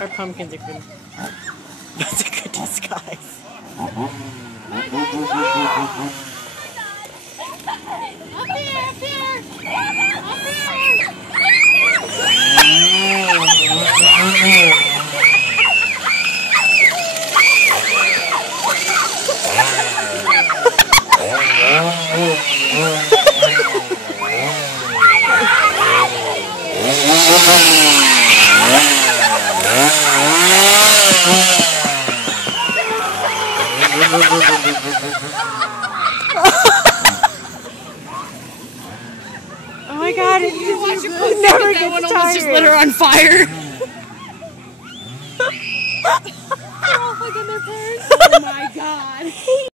Our pumpkins are good. That's a good disguise. Up here, up here! Up here! Oh my god, it never gets tired. Almost just lit her on fire. They're all hugging their parents. Oh my god.